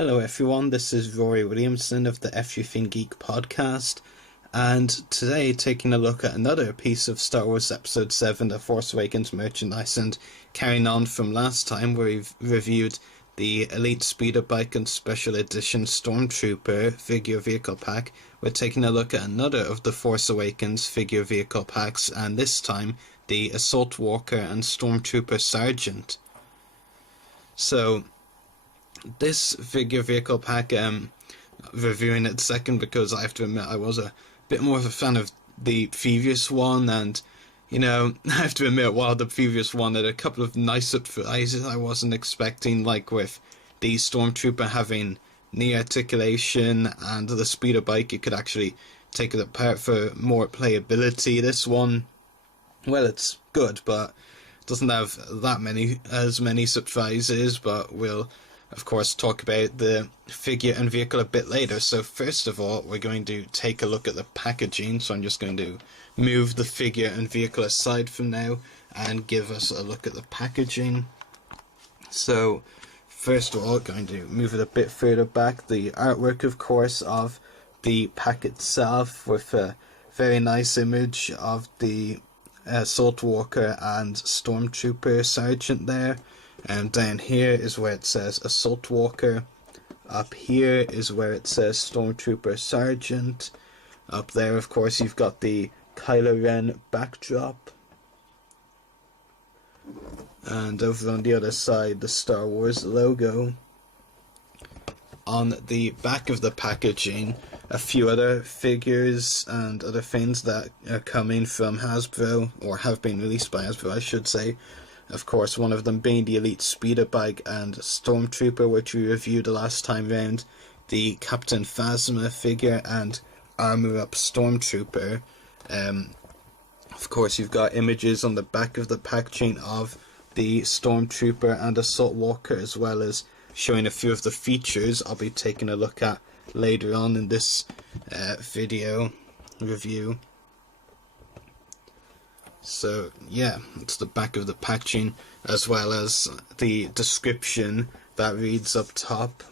Hello everyone, this is Ruari Williamson of the Everything Geek podcast, and today taking a look at another piece of Star Wars Episode 7, The Force Awakens merchandise, and carrying on from last time where we've reviewed the Elite Speeder Bike and Special Edition Stormtrooper figure vehicle pack. We're taking a look at another of the Force Awakens figure vehicle packs, and this time the Assault Walker and Stormtrooper Sergeant. So this figure vehicle pack, reviewing it second because I have to admit I was a bit more of a fan of the previous one, and I have to admit while the previous one had a couple of nice surprises I wasn't expecting, like with the Stormtrooper having knee articulation and the speeder bike you could actually take it apart for more playability. This one, well, it's good, but it doesn't have as many surprises, but we'll of course talk about the figure and vehicle a bit later. So first of all, we're going to take a look at the packaging. So I'm just going to move the figure and vehicle aside from now and give us a look at the packaging. So first of all, going to move it a bit further back. The artwork, of course, of the pack itself with a very nice image of the Assault Walker and Stormtrooper Sergeant there. And down here is where it says Assault Walker. Up here is where it says Stormtrooper Sergeant. Up there, of course, you've got the Kylo Ren backdrop. And over on the other side, the Star Wars logo. On the back of the packaging, a few other figures and other things that are coming from Hasbro, or have been released by Hasbro, I should say. Of course, one of them being the Elite Speeder Bike and Stormtrooper, which we reviewed the last time round, the Captain Phasma figure and Armor Up Stormtrooper. Of course, you've got images on the back of the packaging of the Stormtrooper and Assault Walker, as well as showing a few of the features I'll be taking a look at later on in this video review. So yeah, it's the back of the packaging, as well as the description that reads up top,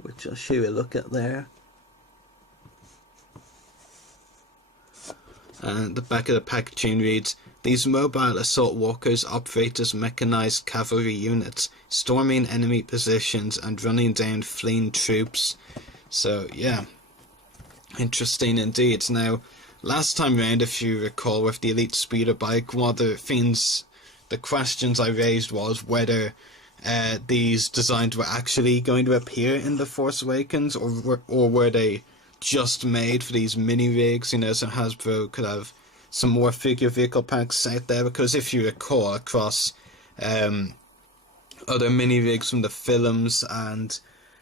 which I'll show you a look at there. And the back of the packaging reads, "These mobile assault walkers operate as mechanized cavalry units, storming enemy positions and running down fleeing troops." So yeah, interesting indeed. Now, last time round, if you recall, with the Elite Speeder Bike, one of the questions I raised was whether these designs were actually going to appear in The Force Awakens, or were they just made for these mini rigs, so Hasbro could have some more figure vehicle packs out there. Because if you recall, across other mini rigs from the films and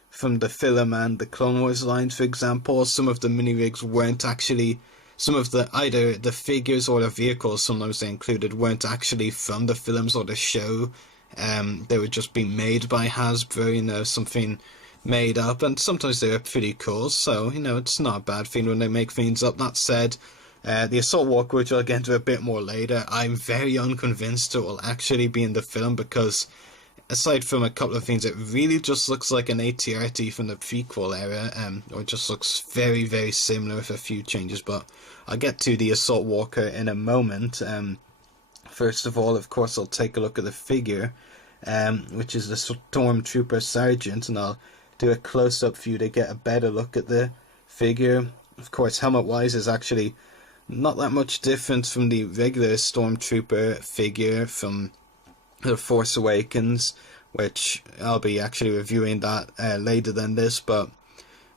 from the film and the Clone Wars lines, for example, some of the mini rigs weren't actually, either the figures or the vehicles, sometimes they included, weren't actually from the films or the show. They would just be made by Hasbro, something made up, and sometimes they were pretty cool, so it's not a bad thing when they make things up. That said, the Assault Walker, which I'll get into a bit more later, I'm very unconvinced it will actually be in the film, because aside from a couple of things, it really just looks like an AT-RT from the prequel era, or it just looks very, very similar with a few changes, but I'll get to the Assault Walker in a moment. First of all, of course, I'll take a look at the figure, which is the Stormtrooper Sergeant, and I'll do a close-up for you to get a better look at the figure. Of course, helmet-wise is actually not that much different from the regular Stormtrooper figure from The Force Awakens, which I'll be actually reviewing that later than this, but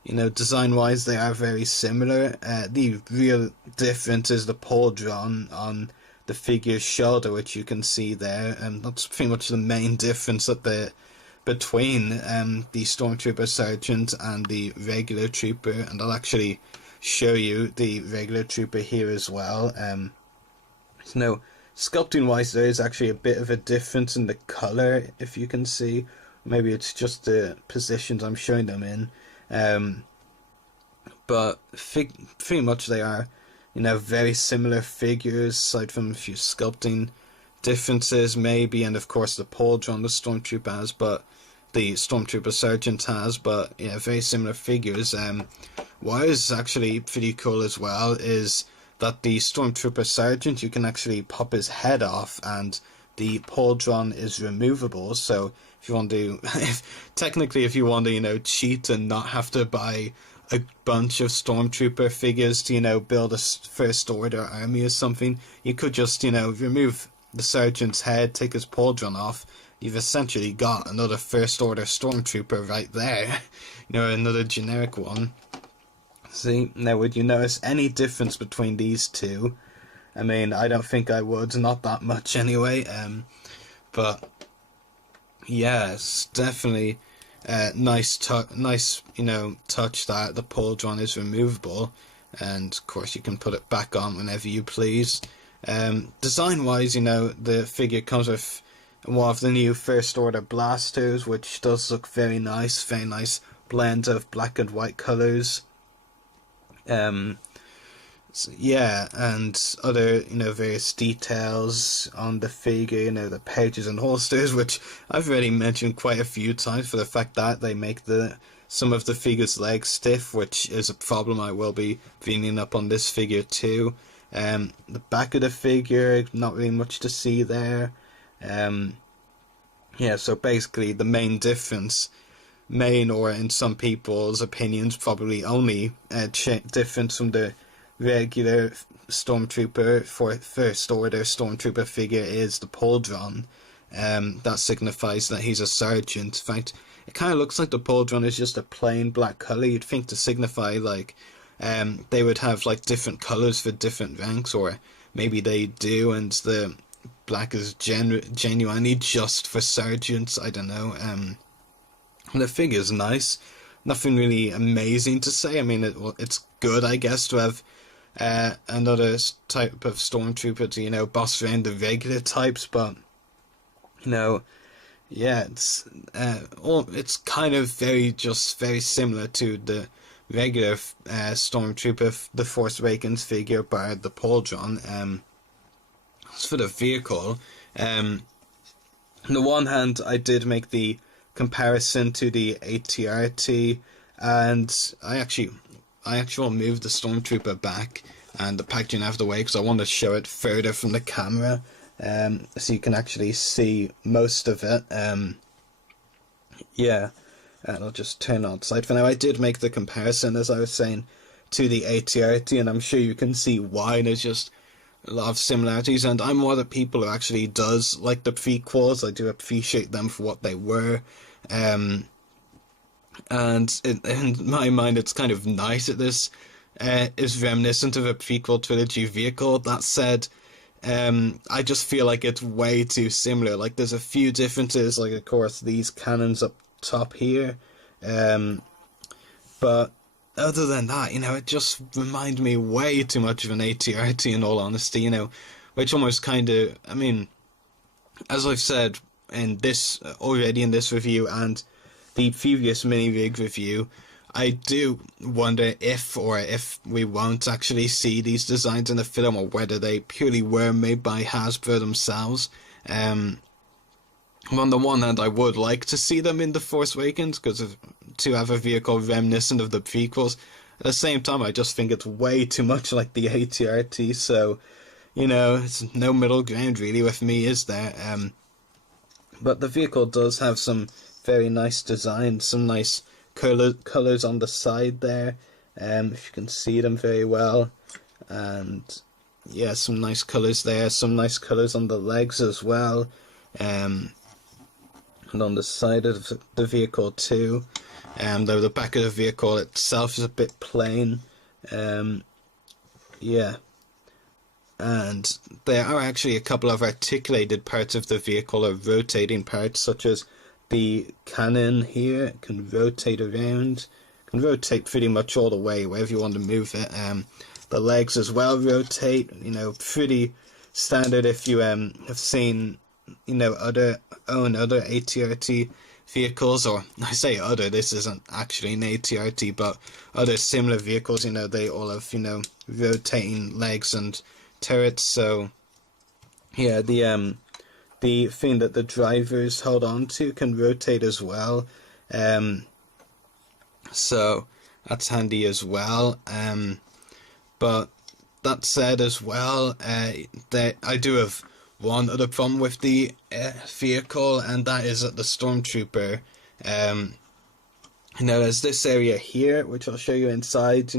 design-wise they are very similar. The real difference is the pauldron on the figure's shoulder, which you can see there, and that's pretty much the main difference between the Stormtrooper Sergeant and the regular trooper, and I'll actually show you the regular trooper here as well. Sculpting wise, there is actually a bit of a difference in the colour, if you can see. Maybe it's just the positions I'm showing them in, but pretty much they are very similar figures, aside from a few sculpting differences maybe, and of course the pauldron the Stormtrooper has, but the Stormtrooper Sergeant has, but yeah, very similar figures. What is actually pretty cool as well is that the Stormtrooper Sergeant, you can actually pop his head off, and the Pauldron is removable. So if you want to, technically, if you want to, cheat and not have to buy a bunch of Stormtrooper figures to, build a First Order army or something, you could just, remove the Sergeant's head, take his Pauldron off. You've essentially got another First Order Stormtrooper right there. Another generic one. See, now would you notice any difference between these two? I mean, I don't think I would, not that much anyway. But yeah, it's definitely nice, touch that the Pauldron is removable, and of course you can put it back on whenever you please. Design-wise, the figure comes with one of the new First Order blasters, which does look very nice blend of black and white colours. So, yeah, and other, various details on the figure, the pouches and holsters, which I've already mentioned quite a few times for the fact that they make some of the figure's legs stiff, which is a problem I will be cleaning up on this figure too. The back of the figure, not really much to see there. Yeah, so basically the main difference, or in some people's opinions, probably only difference from the regular Stormtrooper for First Order Stormtrooper figure is the Pauldron. That signifies that he's a sergeant. In fact, it kind of looks like the Pauldron is just a plain black colour. You'd think to signify, like, they would have, like, different colours for different ranks, or maybe they do, and the black is genuinely just for sergeants. I don't know. The figure's nice. Nothing really amazing to say. I mean, it's good, I guess, to have another type of Stormtrooper to, boss around the regular types, but, yeah, it's kind of very similar to the regular Stormtrooper, the Force Awakens figure, by the Pauldron. As for the vehicle, on the one hand, I did make the comparison to the AT-RT, and I actually moved the Stormtrooper back and the packaging out of the way because I want to show it further from the camera, so you can actually see most of it. Yeah, and I'll just turn on side for now. I did make the comparison, as I was saying, to the AT-RT, and I'm sure you can see why. There's just a lot of similarities, and I'm one of the people who actually does like the prequels. I do appreciate them for what they were. And in my mind, it's kind of nice that this is reminiscent of a prequel trilogy vehicle. That said, I just feel like it's way too similar. Like, there's a few differences, like, of course, these cannons up top here. But other than that, it just reminded me way too much of an AT-RT, in all honesty, which almost kind of, I mean, as I've said already in this review and the previous mini-rig review, I do wonder if we won't actually see these designs in the film, or whether they purely were made by Hasbro themselves. On the one hand, I would like to see them in The Force Awakens, to have a vehicle reminiscent of the prequels. At the same time, I just think it's way too much like the AT-RT, so, it's no middle ground really with me, is there? But the vehicle does have some very nice designs, some nice colours on the side there, if you can see them very well, and yeah, some nice colours there, some nice colours on the legs as well, and on the side of the vehicle too, though the back of the vehicle itself is a bit plain. Yeah, and there are actually a couple of articulated parts of the vehicle, or rotating parts, such as the cannon here. It can rotate around, can rotate pretty much all the way wherever you want to move it. The legs as well rotate, pretty standard if you have seen other AT-RT vehicles, or I say other, this isn't actually an AT-RT, but other similar vehicles, they all have rotating legs and turrets. So yeah, the the thing that the drivers hold on to can rotate as well. So that's handy as well. But that said as well, that I do have one other problem with the vehicle, and that is that the Stormtrooper, there's this area here, which I'll show you inside,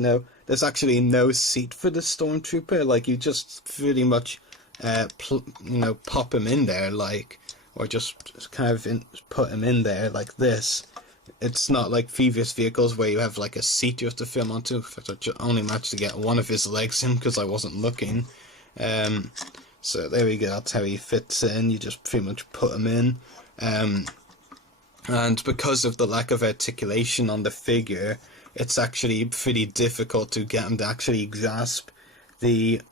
there's actually no seat for the Stormtrooper. Like, you just pretty much, pop him in there, or just kind of put him in there like this. It's not like previous vehicles where you have like a seat you have to film onto. In fact, I only managed to get one of his legs in because I wasn't looking. So there we go, that's how he fits in. You just pretty much put him in. And because of the lack of articulation on the figure, it's actually pretty difficult to get him to actually grasp the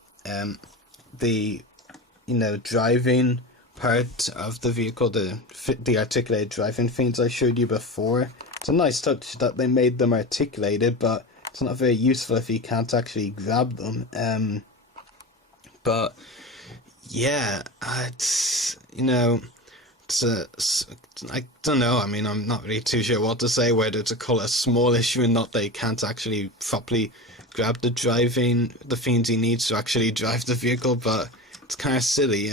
driving part of the vehicle, the articulated driving things I showed you before. It's a nice touch that they made them articulated, but it's not very useful if you can't actually grab them. But yeah, I don't know. I mean, I'm not really too sure what to say, whether to call it a small issue and not they can't actually properly grab the things he needs to actually drive the vehicle, but it's kind of silly,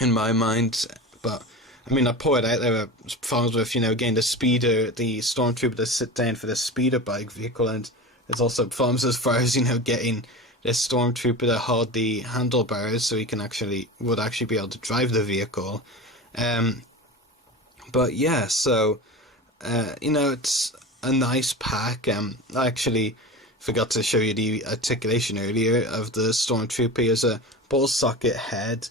in my mind. But I mean, I point out there are problems with, getting the Stormtrooper to sit down for the speeder bike vehicle, and there's also problems as far as, getting the Stormtrooper to hold the handlebars so he would actually be able to drive the vehicle. But yeah, so, it's a nice pack. I actually forgot to show you the articulation earlier of the Stormtrooper. He has a ball socket head,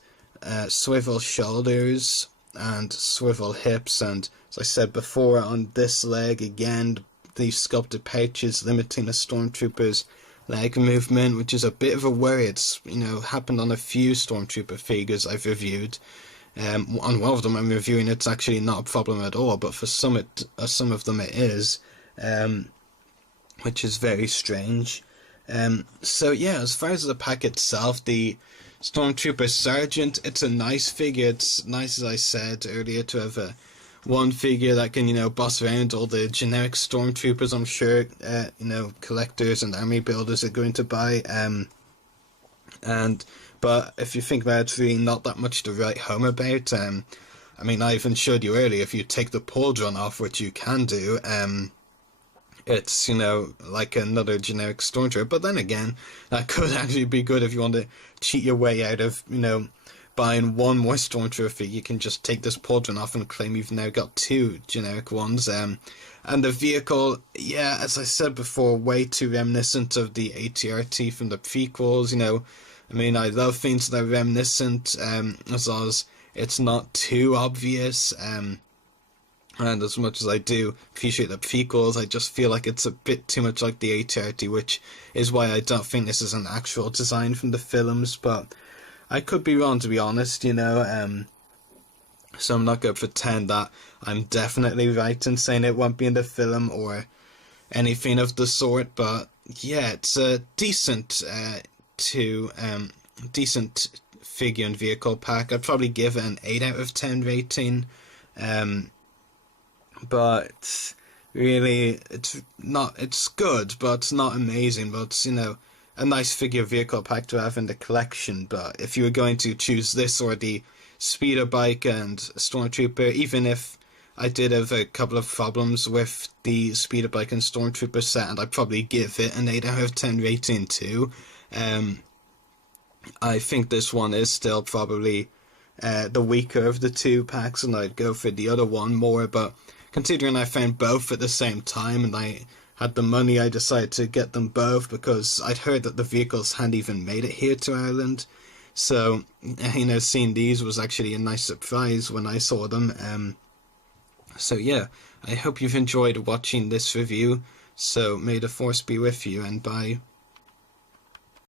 swivel shoulders, and swivel hips, and as I said before, on this leg, again, the sculpted pouches limiting the Stormtrooper's leg movement, which is a bit of a worry. It's, happened on a few Stormtrooper figures I've reviewed. On one of them I'm reviewing, it's actually not a problem at all, but for some of them it is, which is very strange. So yeah, as far as the pack itself, the Stormtrooper Sergeant, it's a nice figure. It's nice, as I said earlier, to have one figure that can, boss around all the generic Stormtroopers. I'm sure, collectors and army builders are going to buy. But if you think about it, it's really not that much to write home about. I mean, I even showed you earlier, if you take the pauldron off, which you can do, it's, like another generic Stormtrooper. But then again, that could actually be good if you want to cheat your way out of, buying one more Stormtrooper figure. You can just take this pauldron off and claim you've now got two generic ones. And the vehicle, yeah, as I said before, way too reminiscent of the AT-RT from the prequels. I mean, I love things that are reminiscent, as long as it's not too obvious. And as much as I do appreciate the prequels, I just feel like it's a bit too much like the AT-RT, which is why I don't think this is an actual design from the films. But I could be wrong, to be honest, so I'm not going to pretend that I'm definitely right in saying it won't be in the film or anything of the sort. But yeah, it's a decent figure and vehicle pack. I'd probably give it an 8 out of 10 rating. But really, it's good, but it's not amazing. But it's, a nice figure vehicle pack to have in the collection. But if you were going to choose this or the speeder bike and Stormtrooper, even if I did have a couple of problems with the speeder bike and Stormtrooper set, and I'd probably give it an 8 out of 10 rating too, I think this one is still probably the weaker of the two packs, and I'd go for the other one more. But considering I found both at the same time and I had the money, I decided to get them both because I'd heard that the vehicles hadn't even made it here to Ireland. So, seeing these was actually a nice surprise when I saw them. So yeah, I hope you've enjoyed watching this review. So may the Force be with you, and bye.